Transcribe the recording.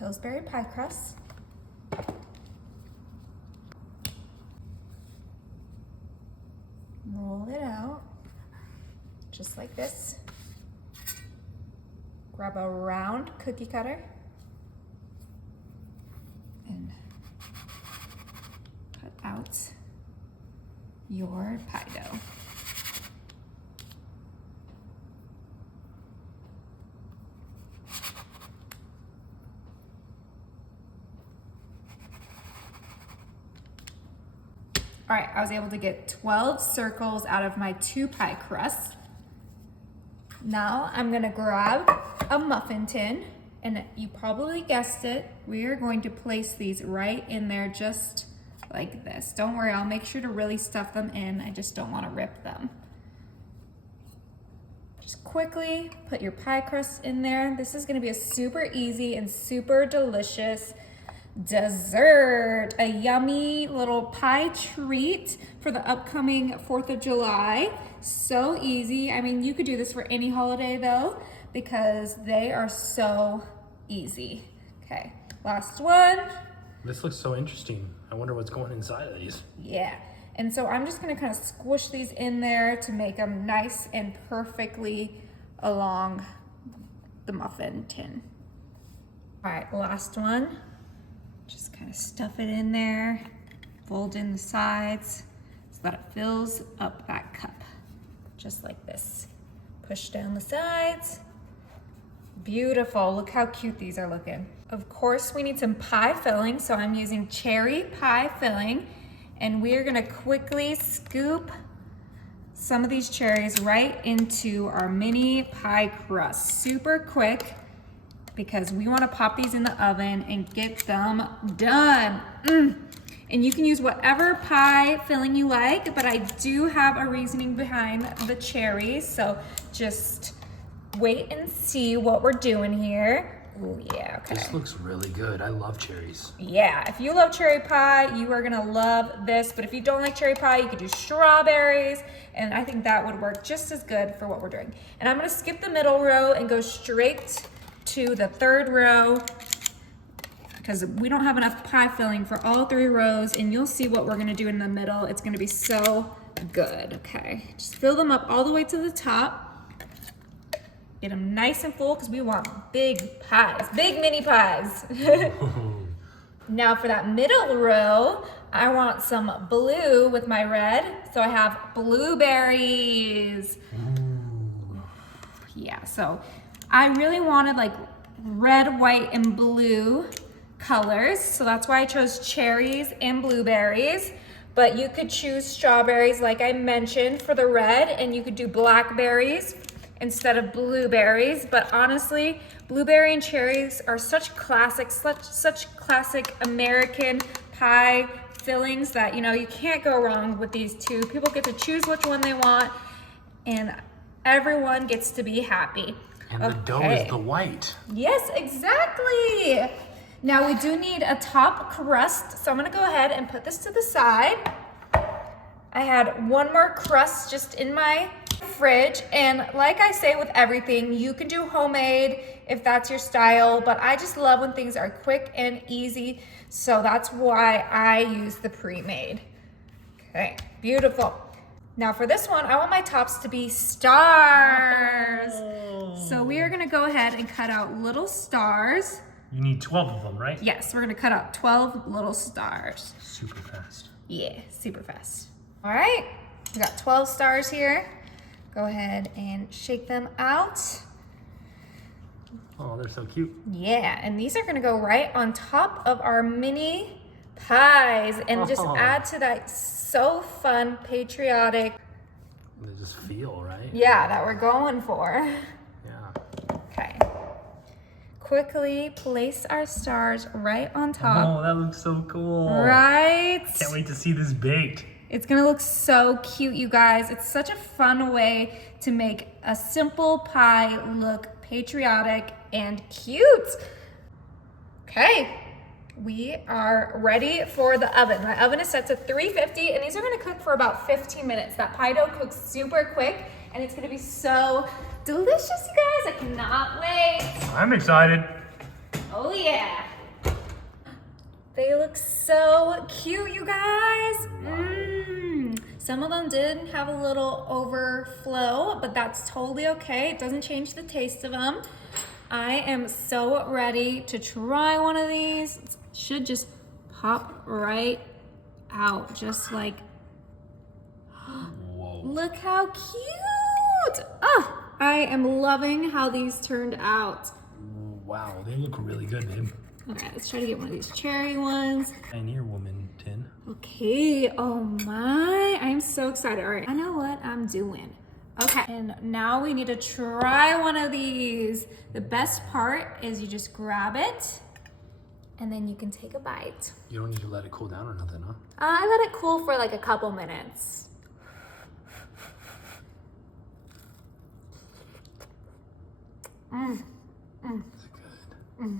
Pillsbury pie crust. Roll it out, just like this. Grab a round cookie cutter and cut out your pie dough. All right, I was able to get 12 circles out of my 2 pie crusts. Now I'm gonna grab a muffin tin, and you probably guessed it, we are going to place these right in there just like this. Don't worry, I'll make sure to really stuff them in. I just don't wanna rip them. Just quickly put your pie crust in there. This is gonna be a super easy and super delicious dessert, a yummy little pie treat for the upcoming 4th of July. So easy. I mean, you could do this for any holiday though, because they are so easy. Okay, last one. This looks so interesting. I wonder what's going inside of these. Yeah, and so I'm just gonna kind of squish these in there to make them nice and perfectly along the muffin tin. All right, last one. Just kind of stuff it in there, fold in the sides so that it fills up that cup, just like this. Push down the sides. Beautiful, look how cute these are looking. Of course, we need some pie filling, so I'm using cherry pie filling, and we're gonna quickly scoop some of these cherries right into our mini pie crust. Super quick, because we want to pop these in the oven and get them done. And you can use whatever pie filling you like, but I do have a reasoning behind the cherries, so just wait and see what we're doing here. Oh yeah, okay. This looks really good. I love cherries. Yeah, if you love cherry pie, you are gonna love this, but if you don't like cherry pie, you could do strawberries, and I think that would work just as good for what we're doing. And I'm gonna skip the middle row and go straight to the 3rd row, because we don't have enough pie filling for all 3 rows, and you'll see what we're gonna do in the middle. It's gonna be so good. Okay, just fill them up all the way to the top. Get them nice and full, because we want big pies, big mini pies. Now for that middle row, I want some blue with my red, so I have blueberries. Yeah, so I really wanted like red, white, and blue colors, so that's why I chose cherries and blueberries. But you could choose strawberries like I mentioned for the red, and you could do blackberries instead of blueberries. But honestly, blueberry and cherries are such classic American pie fillings that, you know, you can't go wrong with these two. People get to choose which one they want, and everyone gets to be happy. And the dough is the white. Yes, exactly. Now we do need a top crust, so I'm gonna go ahead and put this to the side. I had one more crust just in my fridge, and like I say with everything, you can do homemade if that's your style, but I just love when things are quick and easy, so that's why I use the pre-made. Okay, beautiful. Now for this one, I want my tops to be stars. So we are gonna go ahead and cut out little stars. You need 12 of them, right? Yes, we're gonna cut out 12 little stars. Super fast. Yeah, super fast. All right, we got 12 stars here. Go ahead and shake them out. Oh, they're so cute. Yeah, and these are gonna go right on top of our mini pies and just add to that so fun, patriotic. They just feel, right? Yeah, that we're going for. Yeah. Okay. Quickly place our stars right on top. Oh, that looks so cool. Right? Can't wait to see this baked. It's gonna look so cute, you guys. It's such a fun way to make a simple pie look patriotic and cute. Okay, we are ready for the oven. My oven is set to 350, and these are gonna cook for about 15 minutes. That pie dough cooks super quick, and it's gonna be so delicious, you guys. I cannot wait. I'm excited. Oh yeah. They look so cute, you guys. Some of them did have a little overflow, but that's totally okay. It doesn't change the taste of them. I am so ready to try one of these. It should just pop right out, just like, Whoa. look how cute. Oh, I am loving how these turned out. Wow, they look really good, babe. Okay, let's try to get one of these cherry ones. Pioneer Woman tin. Okay, oh my, I'm so excited. All right, I know what I'm doing. Okay, and now we need to try one of these. The best part is you just grab it and then you can take a bite. You don't need to let it cool down or nothing, huh? I let it cool for like a couple minutes. Is it good?